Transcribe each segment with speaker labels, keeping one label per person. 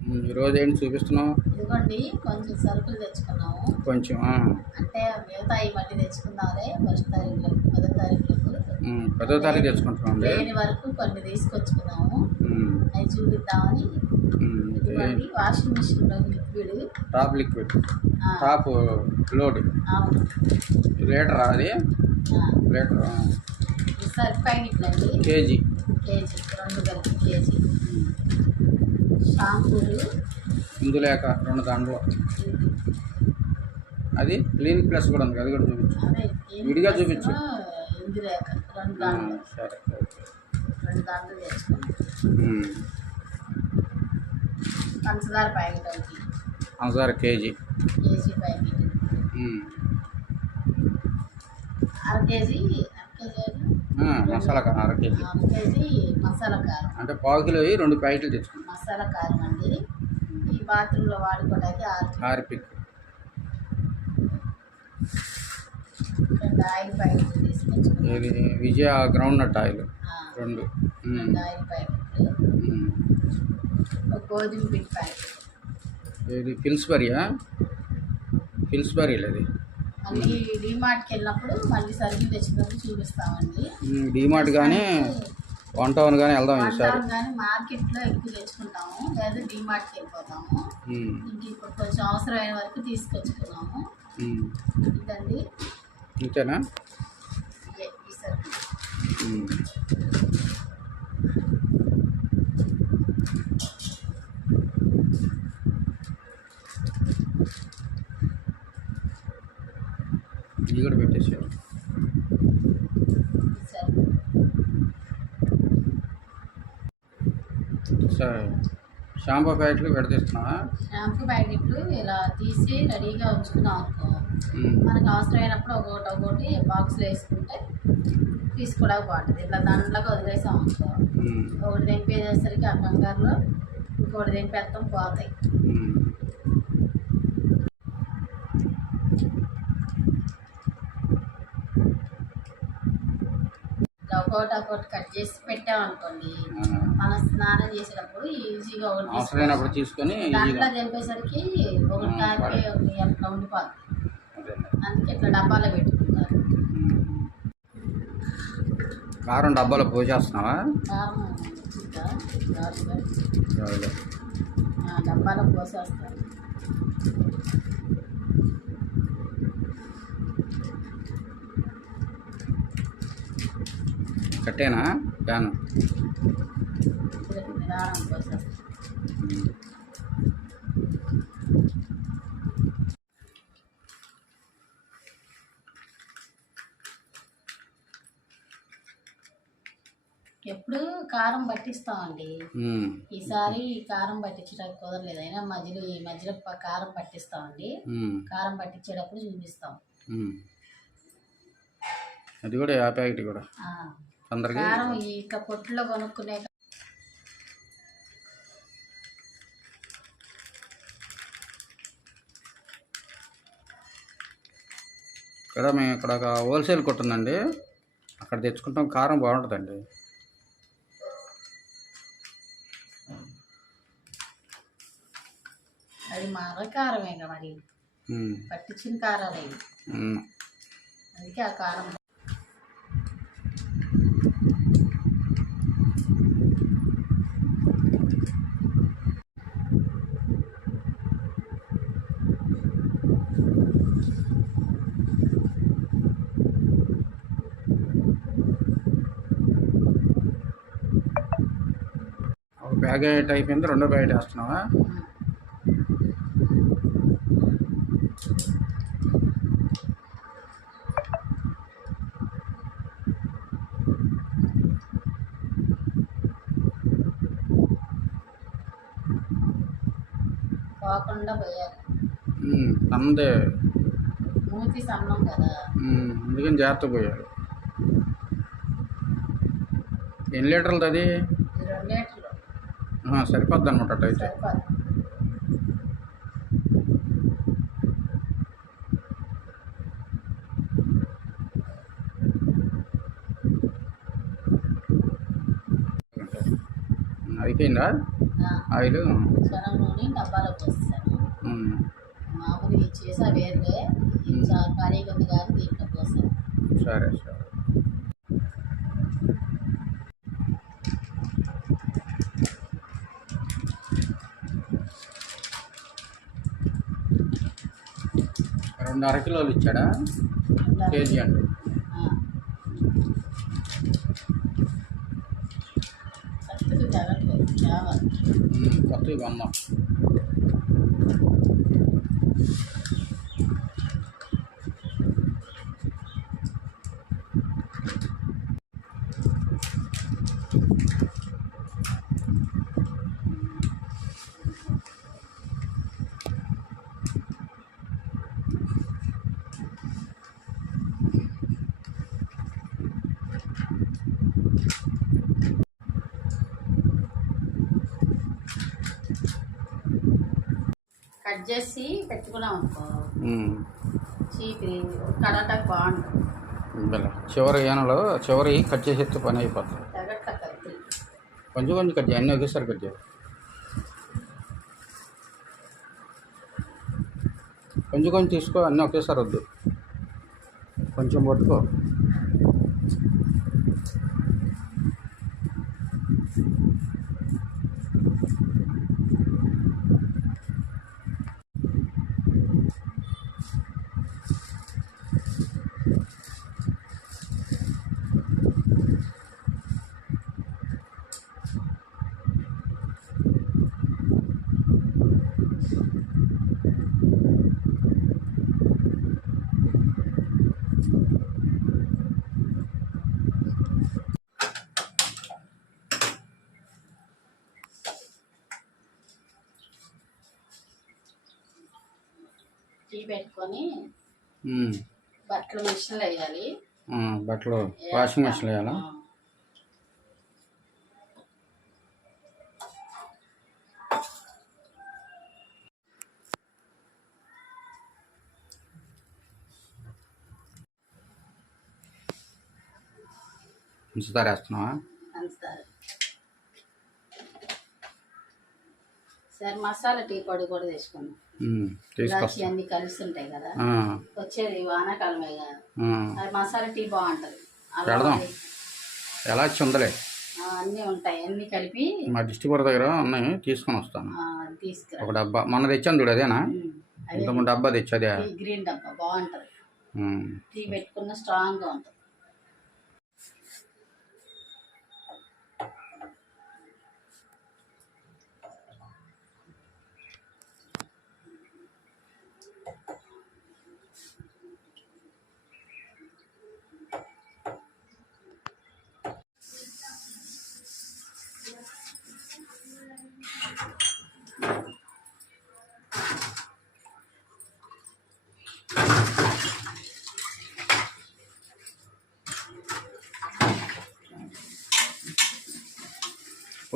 Speaker 1: ఈరోజు ఏంటి చూపిస్తున్నావు?
Speaker 2: ఇదిగోండి కొంచెం సరుకులు తెచ్చుకున్నాము.
Speaker 1: కొంచెం
Speaker 2: అంటే మిగతా ఈ మళ్ళీ ఫస్ట్ తారీఖులకు పదో తారీఖులకు
Speaker 1: పదో తారీఖు తెచ్చుకుంటున్నాం
Speaker 2: లేని వరకు కొన్ని తీసుకొచ్చుకున్నాము. అవి చూపిద్దామని. ఇదిగోండి వాషింగ్ మిషన్లో liquid
Speaker 1: top liquid top load
Speaker 2: అవును.
Speaker 1: లీటర్ అది? లీటర్
Speaker 2: సర్ఫ్ ప్యాకెట్లు అండి.
Speaker 1: కేజీ.
Speaker 2: కేజీ రెండు కలిపి కేజీ. షాంపూలు
Speaker 1: ఇందులేక రెండు దాంట్లో.
Speaker 2: ఇది.
Speaker 1: అది క్లీన్ ప్లస్ కూడా ఉంది అది కూడా చూపించు. విడిగా చూపించు.
Speaker 2: రెండు దాంట్లో.
Speaker 1: సరే
Speaker 2: రెండు దాంట్లో తెచ్చుకున్నాం
Speaker 1: ఉమ్,
Speaker 2: పంచదార ప్యాకెట్ ఒకటి.
Speaker 1: పంచదార కేజీ.
Speaker 2: KG packet.
Speaker 1: ఉమ్,
Speaker 2: అర కేజీ
Speaker 1: మసాలా కారం అర కేజీ.
Speaker 2: మసాలా కారం.
Speaker 1: అంటే పావు కిలో రెండు ప్యాకెట్లు తెచ్చుకున్నాం.
Speaker 2: మసాలా కారం అండి. ఈ బాత్రూంలో వాడుకోవడానికి ఆరు
Speaker 1: హార్పిక్
Speaker 2: రెండు ఆయిల్ ప్యాకెట్లు తీసుకొచ్చుకున్నాం.
Speaker 1: ఇది విజయ గ్రౌండ్ నట్ ఆయిల్. రెండు. ఉమ్,
Speaker 2: రెండు ఆయిల్ ప్యాకెట్లు.
Speaker 1: ఉమ్.
Speaker 2: ఒక గోధుమ పిండి ప్యాకెట్.
Speaker 1: ఇది పిల్స్బరీయా పిల్స్బరీలు అది.
Speaker 2: డిమార్ట్కి వెళ్ళినప్పుడు మళ్ళీ సరుకులు తెచ్చినప్పుడు చూపిస్తామండి.
Speaker 1: డీమార్ట్ కానీ వన్ టౌన్ కానీ వెళ్దాం ఈసారి.
Speaker 2: కానీ మార్కెట్లో ఎక్కువ తెచ్చుకుంటాము లేదా డిమార్ట్కి వెళ్ళిపోతాము. ఇంక ఇప్పుడు కొంచెం అవసరమైన వరకు తీసుకొచ్చుకున్నాము. ఇదండి.
Speaker 1: ఇంతేనా
Speaker 2: ఇవే ఈ సరుకులు
Speaker 1: ఉమ్. ఇది కూడా పెట్టేసారు
Speaker 2: ఈ సరుకులు
Speaker 1: సరే షాంపూ ప్యాకెట్లు పెడతీస్తున్నావా?
Speaker 2: షాంపూ ప్యాకెట్లు ఇలా తీసి రెడీగా ఉంచుకున్నాం అనుకో. మనకు అవసరమైనప్పుడు ఒకటి ఒకటి బాక్స్లో వేసుకుంటే తీసుకోవడానికి బాగుంటుంది. ఇట్లా దాంట్లోకి వదిలేసాం అనుకో. ఒకటి తెంపేసేసరికి ఆ కంగారులో ఇంకోటి తెంపేస్తాం పోతాయి. ఒక్కొక్కటి ఒక్కొక్కటి కట్ చేసి పెట్టామనుకోండి మనం స్నానం చేసేటప్పుడు ఈజీగా ఒకటి
Speaker 1: అవసరమైనప్పుడు తీసుకొని
Speaker 2: దాంట్లో తెంపేసరికి ఒకటి కాకి. ఒకటి ఉండిపోతుంది
Speaker 1: అదే.
Speaker 2: అందుకే ఇట్లా డబ్బాలో పెట్టుకుంటారు.
Speaker 1: కారం డబ్బాలో పోసేస్తున్నావా
Speaker 2: కారం డబ్బాలో పోసేస్తారు
Speaker 1: కట్టేనా ఉమ్.
Speaker 2: ఎప్పుడు కారం పట్టిస్తామండి. ఈసారి కారం పట్టించడానికి కుదరలేదు అయినా మధ్యలో ఈ మధ్యలో కారం పట్టిస్తామండి. కారం పట్టించేటప్పుడు చూపిస్తాం.
Speaker 1: అది కూడా ఆ ప్యాకెట్ కూడా అందరికి
Speaker 2: కారం ఈ ఇక పొట్టులో కొనుక్కునే
Speaker 1: ఇక్కడ మేము ఇక్కడ ఒక హోల్సేల్ కొట్టు ఉందండి అక్కడ తెచ్చుకుంటాం కారం బాగుంటుందండి
Speaker 2: అది మర కారమే కదా మరి. పట్టించిన కారాలు. అందుకే ఆ కారం
Speaker 1: ప్యాకెట్ అయిపోయింది రెండో ప్యాకెట్ వేస్తున్నావా?
Speaker 2: పోకుండా పోయాలి.
Speaker 1: ఉమ్. అందే
Speaker 2: మూతి సన్నం కదా.
Speaker 1: ఉమ్. అందుకని జాగ్రత్త పోయాలి. ఎన్ని లీటర్లది
Speaker 2: రెండు లీటర్లు.
Speaker 1: సరిపోద్ది అనమాట
Speaker 2: సరిపోదు
Speaker 1: అయిపోయిందా? ఆయిల్?
Speaker 2: డబ్బాలో పోస్తాను. మామూలు చేసా వేరే ఖాళీగా ఉంది కానీ దీంట్లో
Speaker 1: సరే సరే. రెండు అర కిలోలు ఇచ్చాడా? కేజీ అండి కొత్తవి కొన్నాం.
Speaker 2: కట్ చేసి పెట్టుకున్నాం అనుకో. చీపి కడటానికి బాగుంటుంది.
Speaker 1: చివరి ఏనలో చివరి కట్ చేసేస్తే పని అయిపోతుంది కొంచెం కొంచెం కట్ చేయి అన్నీ ఒకేసారి కట్ చేయి. కొంచెం కొంచెం తీసుకో అన్నీ ఒకేసారి వద్దు. కొంచెం పట్టుకో.
Speaker 2: టీ పెట్టుకొని. బట్టలు మిషన్లు వేయాలి.
Speaker 1: బట్టలు వాషింగ్ మెషిన్ వేయాలా. పంచదార వేస్తున్నావా?
Speaker 2: సరే మసాలా టీ పొడి కూడా తీసుకున్నాం
Speaker 1: తీసుకొస్తా.
Speaker 2: అన్ని కలిసి ఉంటాయి కదా వచ్చేది వానాకాలమే కదా. అది మసాలా టీ బాగుంటుంది.
Speaker 1: పెడదాం. ఎలా ఉందలే.
Speaker 2: ఆ, అన్నీ ఉంటాయి. అన్నీ కలిపి
Speaker 1: మా డిస్ట్రిక్ట్ దగ్గర ఉన్నాయి. తీసుకొని వస్తాను. ఒక డబ్బా. మొన్న తెచ్చాను చూడు అదేనా? ఇంతకుముందు డబ్బా తెచ్చదే?
Speaker 2: గ్రీన్ డబ్బా బాగుంటుంది. టీ పెట్టుకున్న స్ట్రాంగ్గా ఉంటుంది.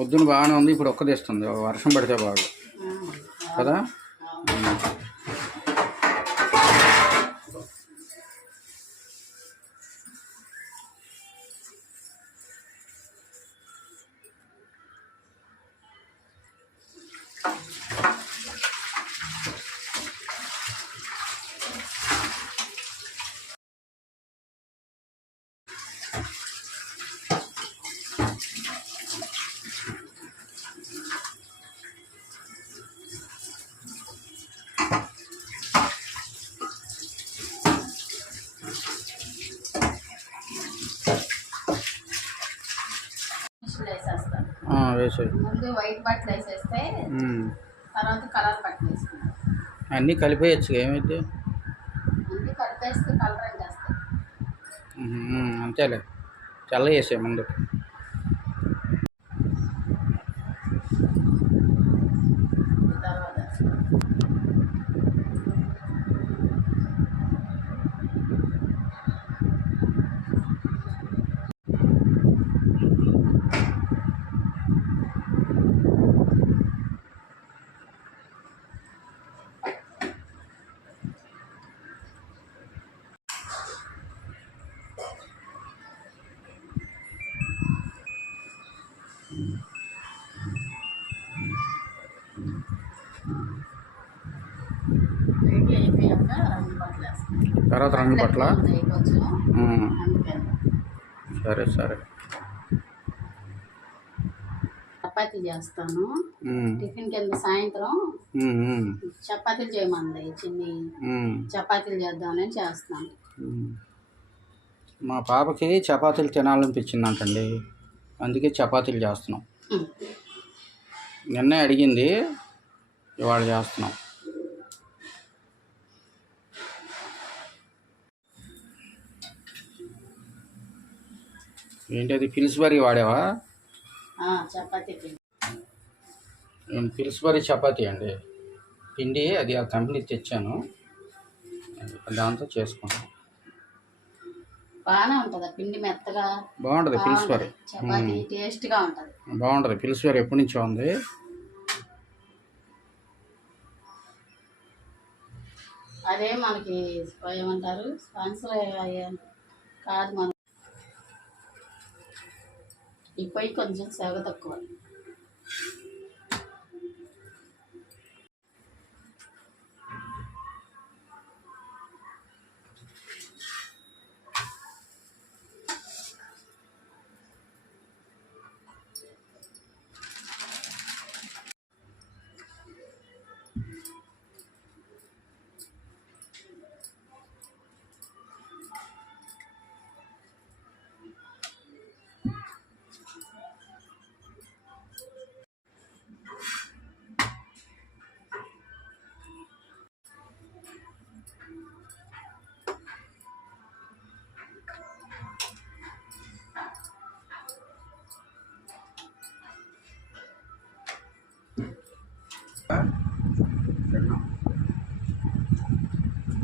Speaker 1: పొద్దున బాగానే ఉంది ఇప్పుడు ఒక్క తెస్తుంది వర్షం పడితే బాగా. కదా? ఆ, వేసేయి
Speaker 2: ముందు వైట్ బట్టలు వేసేస్తే. తర్వాత కలర్ బట్టలు వేసుకుంటాం.
Speaker 1: అన్నీ కలిపేయచ్చు ఏమైతే
Speaker 2: అన్నీ కలిపేస్తే కలర్
Speaker 1: అంతేలే. తెల్ల వేసే ముందు.
Speaker 2: తర్వాత రంగు పట్ల?
Speaker 1: సరే సరే.
Speaker 2: చపాతీ చేస్తాను. టిఫిన్ కింద సాయంత్రం చపాతీలు చేయమంది చిన్ని. చపాతీలు చేద్దామని చేస్తాను.
Speaker 1: మా పాపకి చపాతీలు తినాలనిపించిందంటండి. అందుకే చపాతీలు చేస్తున్నాం. నిన్నే అడిగింది ఇవాళ చేస్తున్నాం. ఏంటి అది? పిల్స్బరీ వాడావా?
Speaker 2: చపాతీ
Speaker 1: పిల్స్బరీ చపాతీ అండి? పిండి అది ఆ కంపెనీ తెచ్చాను. దాంతో చేసుకున్నాం
Speaker 2: బాగానే ఉంటుంది పిండి మెత్తగా
Speaker 1: బాగుంటుంది పిల్స్బరీ.
Speaker 2: చపాతీ టేస్ట్గా ఉంటుంది.
Speaker 1: బాగుంటుంది. పిల్స్బరీ ఎప్పటి నుంచో ఉంది.
Speaker 2: అదే మనకి ఏమంటారు? స్పాన్సర్ కాదు మన ఈ పొయ్యి కొంచెం సేవ తక్కువ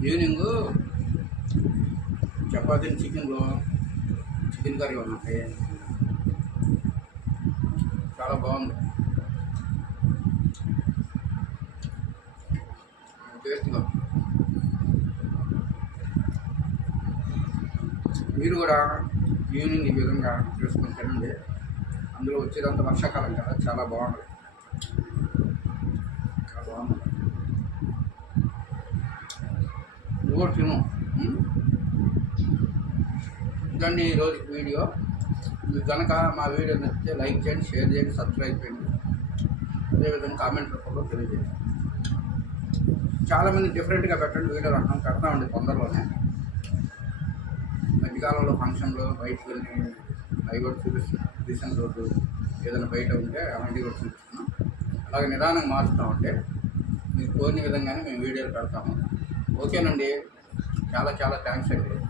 Speaker 1: ఈవినింగ్ చపాతీ చికెన్లో చికెన్ కర్రీ ఉన్నాయి చాలా బాగుంది. టేస్ట్గా మీరు కూడా ఈవినింగ్ ఈ విధంగా చేసుకొని తినండి. అందులో వచ్చేదంతా వర్షాకాలం కదా చాలా బాగుంటుంది చాలా బాగుంది నువ్వు ఇదండి ఈరోజు వీడియో. మీకు కనుక మా వీడియో నచ్చితే లైక్ చేయండి షేర్ చేయండి సబ్స్క్రైబ్ చేయండి. అదేవిధంగా కామెంట్ రూపంలో తెలియజేయండి. చాలామంది డిఫరెంట్గా పెట్టండి వీడియోలు అంటాం పెడతామండి తొందరలోనే మధ్యకాలంలో ఫంక్షన్లో బయటకు వెళ్ళి అవి కూడా చూపిస్తున్నాం రీసెంట్ రోజు ఏదైనా బయట ఉంటే అవన్నీ కూడా చూపిస్తున్నాం. అలాగే నిదానంగా ఉంటే మీకు కోరిన విధంగానే మేము వీడియోలు పెడతాము. ఓకేనండి. చాలా చాలా థ్యాంక్స్ అండి.